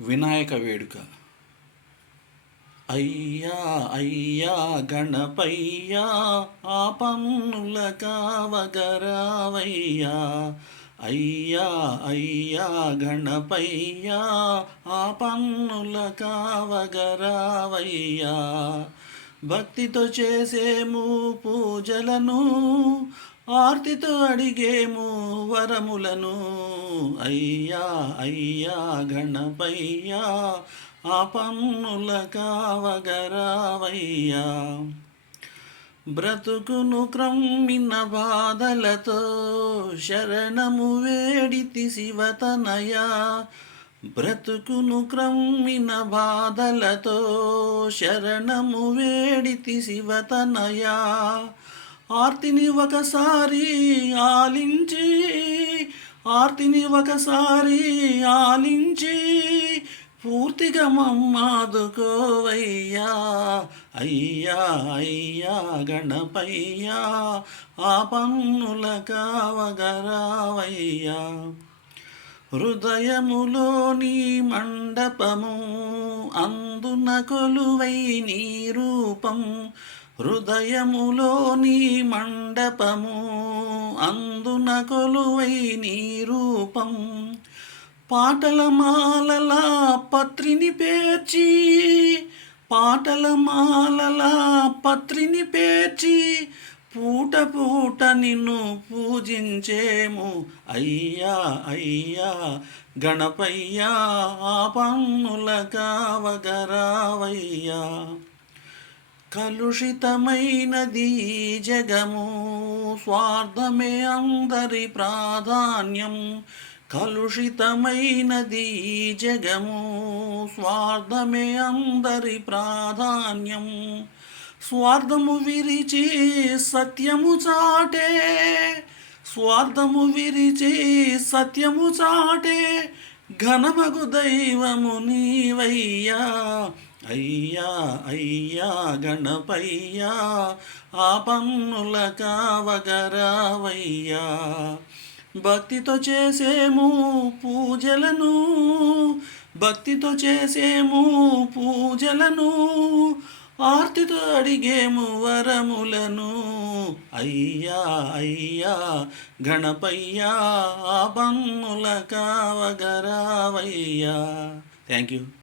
వినాయక వేడుక. అయ్యా అయ్యా గణపయ్యా ఆ పన్నుల కావగరావయ్యా. అయ్యా అయ్యా గణపయ్యా ఆ పన్నుల కావగరావయ్యా. భక్తితో చేసేము పూజలను ఆర్తితో అడిగేము వరములను. అయ్యా అయ్యా గణపయ్యా ఆ పన్నుల కావగరావయ్యా. బ్రతుకును క్రమ్మిన బాధలతో శరణము వేడితి శివతనయా బ్రతుకును క్రమ్మిన బాధలతో శరణము వేడితి శివతనయా ఆర్తిని ఒకసారి ఆలించి ఆర్తిని ఒకసారి ఆలించి పూర్తిగా మమ్మాదుకోవయ్యా అయ్యా అయ్యా గణపయ్యా ఆ పన్నుల కావగరావయ్యా. హృదయములోని మండపము అందున కొలువై నీ రూపం. హృదయములోని మండపము అందున కొలువై నీ రూపం. పాటల మాలలా పత్రిని పేర్చి పాటల మాలలా పత్రిని పేర్చి పూట పూట నిన్ను పూజించేము. అయ్యా అయ్యా గణపయ్యా ఆ పన్నుల కావగరావయ్యా. కలుషితమైనది జగము స్వార్థమే అందరి ప్రాధాన్యం. కలుషితమైనది జగము స్వార్థమే అందరి ప్రాధాన్యం. స్వార్థము విరిచి సత్యము చాటే. స్వార్థము విరిచి సత్యము చాటే. ఘనమగు దైవము నీవయ్యా అయ్యా అయ్యా గణపయ్యా ఆ పన్నుల కావగరావయ్యా. భక్తితో చేసేము పూజలను భక్తితో చేసేము పూజలను ఆర్తితో అడిగేము వరములను. అయ్యా అయ్యా గణపయ్యా బమ్ముల కావగరావయ్యా. Thank you